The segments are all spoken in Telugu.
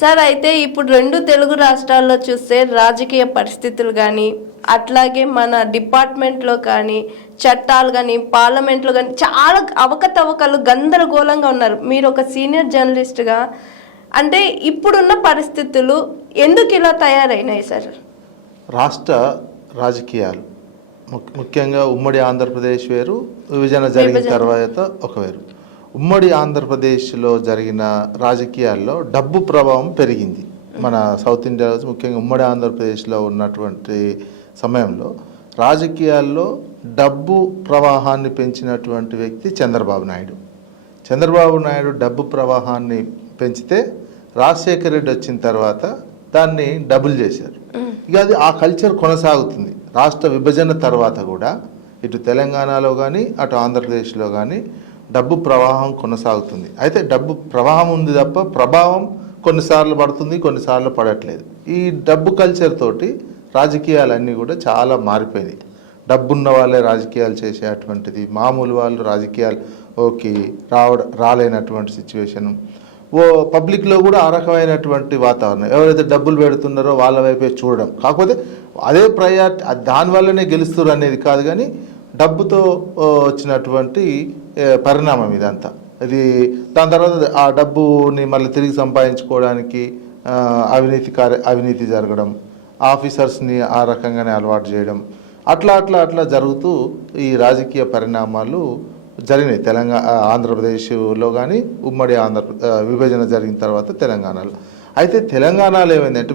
సార్ అయితే ఇప్పుడు రెండు తెలుగు రాష్ట్రాల్లో చూస్తే రాజకీయ పరిస్థితులు కానీ అట్లాగే మన డిపార్ట్మెంట్లో కానీ చట్టాలు కానీ పార్లమెంట్లో కానీ చాలా అవకతవకలు గందరగోళంగా ఉన్నారు. మీరు ఒక సీనియర్ జర్నలిస్ట్గా అంటే ఇప్పుడున్న పరిస్థితులు ఎందుకు ఇలా తయారైనాయి సార్? రాష్ట్ర రాజకీయాలు ముఖ్యంగా ఉమ్మడి ఆంధ్రప్రదేశ్ వేరు, విభజన జరిగిన తర్వాత ఒక వేరు. ఉమ్మడి ఆంధ్రప్రదేశ్లో జరిగిన రాజకీయాల్లో డబ్బు ప్రభావం పెరిగింది. మన సౌత్ ఇండియా ముఖ్యంగా ఉమ్మడి ఆంధ్రప్రదేశ్లో ఉన్నటువంటి సమయంలో రాజకీయాల్లో డబ్బు ప్రవాహాన్ని పెంచినటువంటి వ్యక్తి చంద్రబాబు నాయుడు. చంద్రబాబు నాయుడు డబ్బు ప్రవాహాన్ని పెంచితే రాజశేఖర రెడ్డి వచ్చిన తర్వాత దాన్ని డబుల్ చేశారు. ఇక అది ఆ కల్చర్ కొనసాగుతుంది. రాష్ట్ర విభజన తర్వాత కూడా ఇటు తెలంగాణలో కానీ అటు ఆంధ్రప్రదేశ్లో కానీ డబ్బు ప్రవాహం కొనసాగుతుంది. అయితే డబ్బు ప్రవాహం ఉంది తప్ప ప్రభావం కొన్నిసార్లు పడుతుంది, కొన్నిసార్లు పడట్లేదు. ఈ డబ్బు కల్చర్ తోటి రాజకీయాలన్నీ కూడా చాలా మారిపోయినాయి. డబ్బున్న వాళ్ళే రాజకీయాలు చేసేటువంటిది, మామూలు వాళ్ళు రాజకీయాలు రాలేనటువంటి సిచ్యువేషను. పబ్లిక్లో కూడా ఆ రకమైనటువంటి వాతావరణం. ఎవరైతే డబ్బులు పెడుతున్నారో వాళ్ళ వైపే చూడడం. కాకపోతే అదే ప్రయారిటీ దానివల్లనే గెలుస్తారు అనేది కాదు, కానీ డబ్బుతో వచ్చినటువంటి పరిణామం ఇదంతా. ఇది దాని తర్వాత ఆ డబ్బుని మళ్ళీ తిరిగి సంపాదించుకోవడానికి అవినీతి జరగడం, ఆఫీసర్స్ని ఆ రకంగానే అలవాటు చేయడం, అట్లా జరుగుతూ ఈ రాజకీయ పరిణామాలు జరిగినాయి ఆంధ్రప్రదేశ్లో కానీ ఉమ్మడి విభజన జరిగిన తర్వాత తెలంగాణలో. అయితే తెలంగాణలో ఏమైందంటే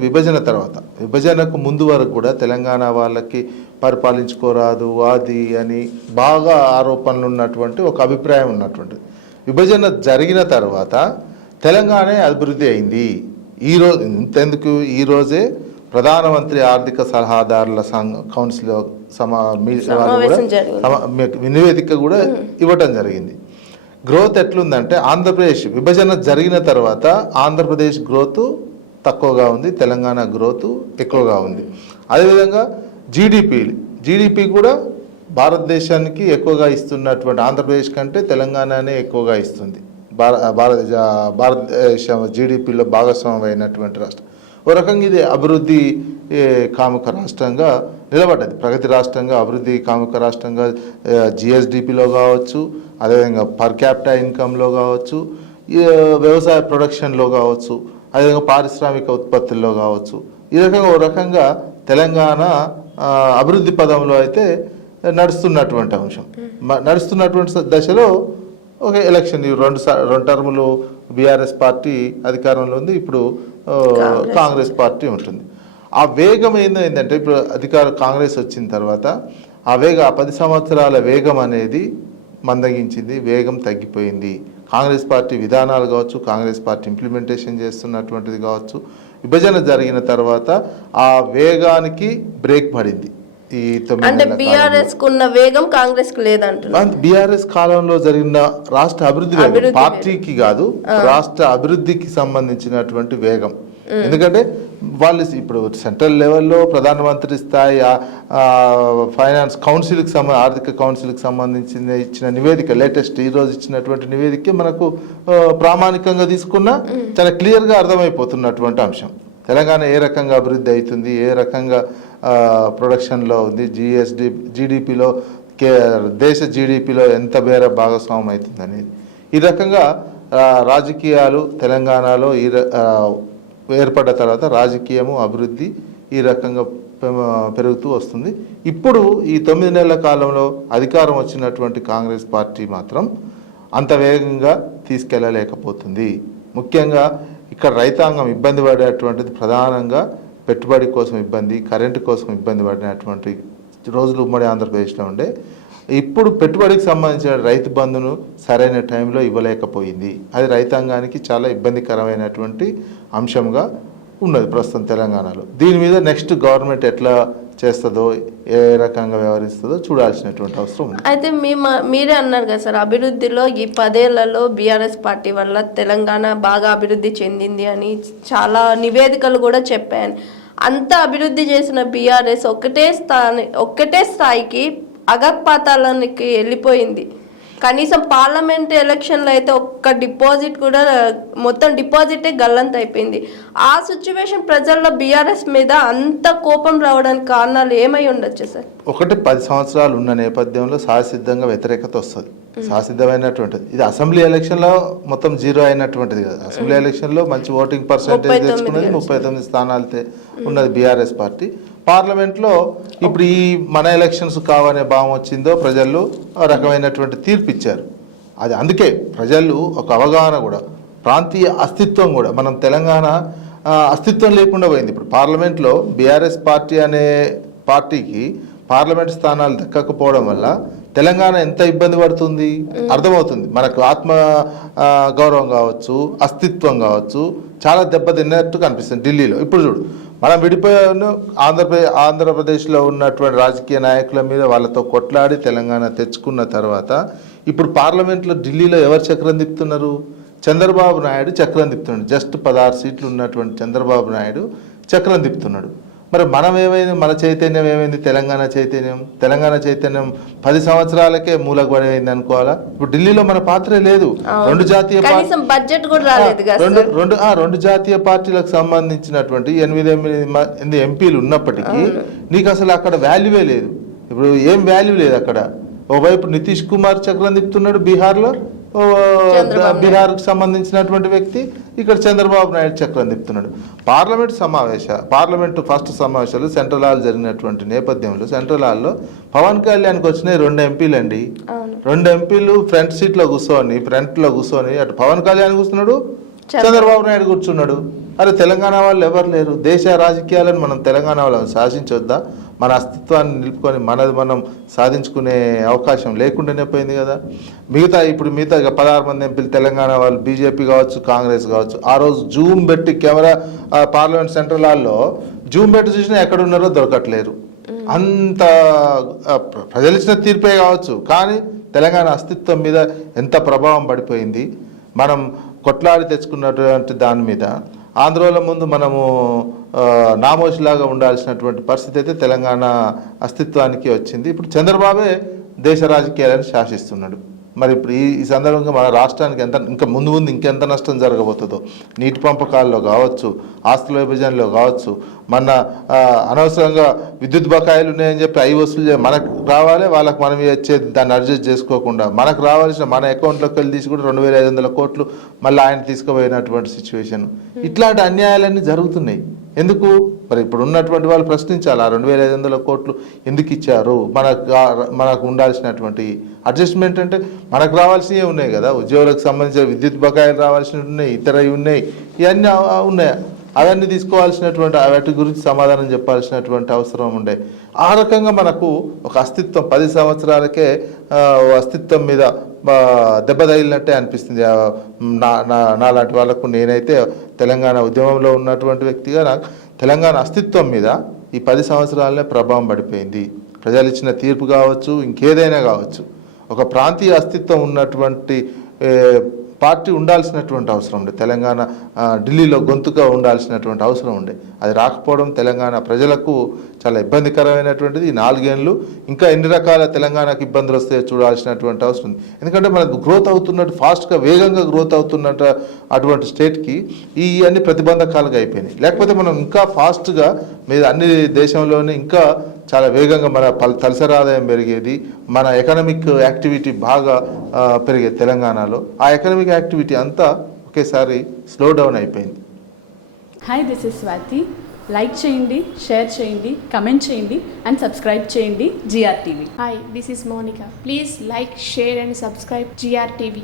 విభజనకు ముందు వరకు కూడా తెలంగాణ వాళ్ళకి పరిపాలించుకోరాదు అది అని బాగా ఆరోపణలు ఉన్నటువంటి ఒక అభిప్రాయం ఉన్నటువంటిది. విభజన జరిగిన తర్వాత తెలంగాణ అభివృద్ధి అయింది. ఇంతెందుకు ఈరోజే ప్రధానమంత్రి ఆర్థిక సలహాదారుల కౌన్సిల్ నివేదిక కూడా ఇవ్వటం జరిగింది. గ్రోత్ ఎట్లుందంటే ఆంధ్రప్రదేశ్ విభజన జరిగిన తర్వాత ఆంధ్రప్రదేశ్ గ్రోత్ తక్కువగా ఉంది, తెలంగాణ గ్రోత్ ఎక్కువగా ఉంది. అదేవిధంగా జీడిపి కూడా భారతదేశానికి ఎక్కువగా ఇస్తున్నటువంటి ఆంధ్రప్రదేశ్ కంటే తెలంగాణనే ఎక్కువగా ఇస్తుంది. భారతదేశ జీడిపిలో భాగస్వామ్యం అయినటువంటి రాష్ట్రం. ఓ రకంగా ఇది అభివృద్ధి కాముక రాష్ట్రంగా నిలబడ్డది. ప్రగతి రాష్ట్రంగా, అభివృద్ధి కాముక రాష్ట్రంగా జిఎస్డిపిలో కావచ్చు, అదేవిధంగా పర్ క్యాపిటల్ ఇన్కంలో కావచ్చు, వ్యవసాయ ప్రొడక్షన్లో కావచ్చు, అదేవిధంగా పారిశ్రామిక ఉత్పత్తుల్లో కావచ్చు. ఈ రకంగా ఓ రకంగా తెలంగాణ అభివృద్ధి పదంలో అయితే నడుస్తున్నటువంటి అంశం. నడుస్తున్నటువంటి దశలో ఒక ఎలక్షన్ రెండు టర్ములు బీఆర్ఎస్ పార్టీ అధికారంలో ఉంది, ఇప్పుడు కాంగ్రెస్ పార్టీ ఉంటుంది. ఆ వేగం ఏంటంటే ఇప్పుడు కాంగ్రెస్ వచ్చిన తర్వాత ఆ 10 సంవత్సరాల వేగం అనేది మందగించింది, వేగం తగ్గిపోయింది. కాంగ్రెస్ పార్టీ విధానాలు కావచ్చు, కాంగ్రెస్ పార్టీ ఇంప్లిమెంటేషన్ చేస్తున్నటువంటిది కావచ్చు, విభజన జరిగిన తర్వాత ఆ వేగానికి బ్రేక్ పడింది. ఈ బీఆర్ఎస్ కున్న వేగం కాంగ్రెస్ కు లేదంటున్నారు. బీఆర్ఎస్ కాలంలో జరిగిన రాష్ట్ర అభివృద్ధి పార్టీకి కాదు, రాష్ట్ర అభివృద్ధికి సంబంధించినటువంటి వేగం. ఎందుకంటే వాళ్ళు ఇప్పుడు సెంట్రల్ లెవెల్లో ప్రధానమంత్రి స్థాయి ఫైనాన్స్ కౌన్సిల్కి ఆర్థిక కౌన్సిల్కి సంబంధించిన ఇచ్చిన నివేదిక, లేటెస్ట్ ఈరోజు ఇచ్చినటువంటి నివేదిక మనకు ప్రామాణికంగా తీసుకున్నా చాలా క్లియర్గా అర్థమైపోతున్నటువంటి అంశం. తెలంగాణ ఏ రకంగా అభివృద్ధి అవుతుంది, ఏ రకంగా ప్రొడక్షన్లో ఉంది, జీడిపిలో దేశ జీడిపిలో ఎంత మేర భాగస్వామ్యం అవుతుంది అనేది. ఈ రకంగా రాజకీయాలు తెలంగాణలో ఏర్పడ్డ తర్వాత రాజకీయము అభివృద్ధి ఈ రకంగా పెరుగుతూ వస్తుంది. ఇప్పుడు ఈ 9 నెలల కాలంలో అధికారం వచ్చినటువంటి కాంగ్రెస్ పార్టీ మాత్రం అంత వేగంగా తీసుకెళ్ళలేకపోతుంది. ముఖ్యంగా ఇక్కడ రైతాంగం ఇబ్బంది పడేటువంటిది ప్రధానంగా పెట్టుబడి కోసం ఇబ్బంది, కరెంటు కోసం ఇబ్బంది పడినటువంటి రోజులు ఉమ్మడి ఆంధ్రప్రదేశ్లో ఉండే. ఇప్పుడు పెట్టుబడికి సంబంధించిన రైతు బంధును సరైన టైంలో ఇవ్వలేకపోయింది. అది రైతాంగానికి చాలా ఇబ్బందికరమైనటువంటి అంశంగా ఉన్నది ప్రస్తుతం తెలంగాణలో. దీని మీద నెక్స్ట్ గవర్నమెంట్ ఎట్లా చేస్తుందో, ఏ రకంగా వ్యవహరిస్తుందో చూడాల్సినటువంటి అవసరం ఉంది. అయితే మీరే అన్నారు కదా సార్, అభివృద్ధిలో ఈ 10 ఏళ్లలో బీఆర్ఎస్ పార్టీ వల్ల తెలంగాణ బాగా అభివృద్ధి చెందింది అని చాలా నివేదికలు కూడా చెప్పాను. అంత అభివృద్ధి చేసిన బీఆర్ఎస్ ఒక్కటే స్థాయికి అగపాతాలకి వెళ్ళిపోయింది. కనీసం పార్లమెంట్ ఎలక్షన్లో అయితే ఒక్క డిపాజిట్ కూడా, మొత్తం డిపాజిటే గల్లంత అయిపోయింది. ఆ సిచ్యువేషన్ ప్రజల్లో బీఆర్ఎస్ మీద అంత కోపం రావడానికి కారణాలు ఏమై ఉండొచ్చు సార్? ఒకటి 10 సంవత్సరాలు ఉన్న నేపథ్యంలో సహసిద్ధంగా వ్యతిరేకత వస్తుంది, సహసిద్ధమైనటువంటిది. ఇది అసెంబ్లీ ఎలక్షన్లో మొత్తం జీరో అయినటువంటిది కదా. అసెంబ్లీ ఎలక్షన్లో మంచి ఓటింగ్ పర్సెంటేజ్ తెచ్చుకున్నది, 39 స్థానాలతో ఉన్నది బీఆర్ఎస్ పార్టీ. పార్లమెంట్లో ఇప్పుడు ఈ మన ఎలక్షన్స్ కావనే భావం వచ్చిందో ప్రజలు రకమైనటువంటి తీర్పు ఇచ్చారు. అది అందుకే ప్రజలు ఒక అవగాహన కూడా, ప్రాంతీయ అస్తిత్వం కూడా, మనం తెలంగాణ అస్తిత్వం లేకుండా పోయింది. ఇప్పుడు పార్లమెంట్లో బీఆర్ఎస్ పార్టీ అనే పార్టీకి పార్లమెంట్ స్థానాలు దక్కకపోవడం వల్ల తెలంగాణ ఎంత ఇబ్బంది పడుతుంది అర్థమవుతుంది. మనకు ఆత్మ గౌరవం కావచ్చు, అస్తిత్వం కావచ్చు, చాలా దెబ్బతిన్నట్టు కనిపిస్తుంది ఢిల్లీలో. ఇప్పుడు చూడు, మనం విడిపోయాను, ఆంధ్రప్రదేశ్లో ఉన్నటువంటి రాజకీయ నాయకుల మీద వాళ్ళతో కొట్లాడి తెలంగాణ తెచ్చుకున్న తర్వాత ఇప్పుడు పార్లమెంట్లో ఢిల్లీలో ఎవరు చక్రం తిప్పుతున్నారు? చంద్రబాబు నాయుడు చక్రం తిప్పుతున్నాడు. జస్ట్ 16 సీట్లు ఉన్నటువంటి చంద్రబాబు నాయుడు చక్రం తిప్పుతున్నాడు. మరి మనం ఏమైంది? మన చైతన్యం ఏమైంది? తెలంగాణ చైతన్యం 10 సంవత్సరాలకే మూలకు పడైంది అనుకోవాలా? ఇప్పుడు ఢిల్లీలో మన పాత్రే లేదు. రెండు జాతీయ పార్టీలకు సంబంధించినటువంటి 8 ఎంపీలు ఉన్నప్పటికీ నీకు అసలు అక్కడ వాల్యూవే లేదు. ఇప్పుడు ఏం వాల్యూ లేదు అక్కడ. ఓవైపు నితీష్ కుమార్ చక్రం తిప్పుతున్నాడు బీహార్లో, బీహార్కు సంబంధించినటువంటి వ్యక్తి, ఇక్కడ చంద్రబాబు నాయుడు చక్రం తిప్పుతున్నాడు. పార్లమెంటు ఫస్ట్ సమావేశాలు సెంట్రల్ హాల్ జరిగినటువంటి నేపథ్యంలో సెంట్రల్ హాల్లో పవన్ కళ్యాణ్కి వచ్చినాయి 2 ఎంపీలు అండి. 2 ఎంపీలు ఫ్రంట్లో కూర్చొని అటు పవన్ కళ్యాణ్ కూర్చున్నాడు, చంద్రబాబు నాయుడు కూర్చున్నాడు. అరే తెలంగాణ వాళ్ళు ఎవరు లేరు. దేశ రాజకీయాలను మనం తెలంగాణ వాళ్ళని శాసించొద్దా? మన అస్తిత్వాన్ని నిలుపుకొని మనది మనం సాధించుకునే అవకాశం లేకుండానే పోయింది కదా. మిగతా 16 మంది ఎంపీలు తెలంగాణ వాళ్ళు, బీజేపీ కావచ్చు, కాంగ్రెస్ కావచ్చు, ఆ రోజు జూమ్ పెట్టి కెమెరా పార్లమెంట్ సెంట్రల్ హాల్లో జూమ్ పెట్టి చూసినా ఎక్కడున్నారో దొరకట్లేరు. అంత ప్రజలు ఇచ్చిన తీర్పే కావచ్చు, కానీ తెలంగాణ అస్తిత్వం మీద ఎంత ప్రభావం పడిపోయింది. మనం కొట్లాడి తెచ్చుకున్నటువంటి దాని మీద ఆంధ్రోల ముందు మనము నామోషిలాగా ఉండాల్సినటువంటి పరిస్థితి అయితే తెలంగాణ అస్తిత్వానికి వచ్చింది. ఇప్పుడు చంద్రబాబే దేశ రాజకీయాలను శాసిస్తున్నాడు. మరి ఇప్పుడు ఈ సందర్భంగా మన రాష్ట్రానికి ఇంకా ముందు ఇంకెంత నష్టం జరగబోతుందో, నీటి పంపకాల్లో కావచ్చు, ఆస్తుల విభజనలో కావచ్చు, మన అనవసరంగా విద్యుత్ బకాయిలు ఉన్నాయని చెప్పి అవి వసూలు మనకు రావాలి, వాళ్ళకి మనం వచ్చేది దాన్ని అడ్జస్ట్ చేసుకోకుండా మనకు రావాల్సిన మన అకౌంట్లోకి వెళ్ళి తీసి కూడా 2500 కోట్లు మళ్ళీ ఆయన తీసుకుపోయినటువంటి సిచ్యువేషన్. ఇట్లాంటి అన్యాయాలన్నీ జరుగుతున్నాయి. ఎందుకు? మరి ఇప్పుడు ఉన్నటువంటి వాళ్ళు ప్రశ్నించాలి, ఆ 2500 కోట్లు ఎందుకు ఇచ్చారు? మనకు ఉండాల్సినటువంటి అడ్జస్ట్మెంట్ అంటే మనకు రావాల్సినవి ఉన్నాయి కదా, ఉద్యోగులకు సంబంధించిన విద్యుత్ బకాయిలు రావాల్సినవి ఉన్నాయి, ఇతరవి ఉన్నాయి, ఇవన్నీ ఉన్నాయి. అవన్నీ తీసుకోవాల్సినటువంటి వాటి గురించి సమాధానం చెప్పాల్సినటువంటి అవసరం ఉండే. ఆ రకంగా మనకు ఒక అస్తిత్వం 10 సంవత్సరాలకే అస్తిత్వం మీద దెబ్బ తగిలినట్టే అనిపిస్తుంది నాలాంటి వాళ్ళకు. నేనైతే తెలంగాణ ఉద్యమంలో ఉన్నటువంటి వ్యక్తిగా నాకు తెలంగాణ అస్తిత్వం మీద ఈ 10 సంవత్సరాలనే ప్రభావం పడిపోయింది. ప్రజలు ఇచ్చిన తీర్పు కావచ్చు, ఇంకేదైనా కావచ్చు, ఒక ప్రాంతీయ అస్తిత్వం ఉన్నటువంటి పార్టీ ఉండాల్సినటువంటి అవసరం ఉండే. తెలంగాణ ఢిల్లీలో గొంతుగా ఉండాల్సినటువంటి అవసరం ఉండే. అది రాకపోవడం తెలంగాణ ప్రజలకు చాలా ఇబ్బందికరమైనటువంటిది. ఈ 4 ఏళ్ళు ఇంకా ఎన్ని రకాల తెలంగాణకు ఇబ్బందులు వస్తాయో చూడాల్సినటువంటి అవసరం ఉంది. ఎందుకంటే మనకు గ్రోత్ అవుతున్నట్టు, ఫాస్ట్గా వేగంగా గ్రోత్ అవుతున్నట్టు అటువంటి స్టేట్కి ఈ అన్ని ప్రతిబంధకాలుగా అయిపోయినాయి. లేకపోతే మనం ఇంకా ఫాస్ట్గా మీద అన్ని దేశంలోనే ఇంకా చాలా వేగంగా మన తలసరి ఆదాయం పెరిగేది, మన ఎకనామిక్ యాక్టివిటీ బాగా పెరిగేది తెలంగాణలో. ఆ ఎకనామిక్ యాక్టివిటీ అంతా ఒకేసారి స్లో డౌన్ అయిపోయింది. Hi, this is Swathi. Like చేయండి, షేర్ చేయండి, కమెంట్ చేయండి అండ్ సబ్స్క్రైబ్ చేయండి GRTV. Hi, this is Monica. Please like, share and subscribe GRTV.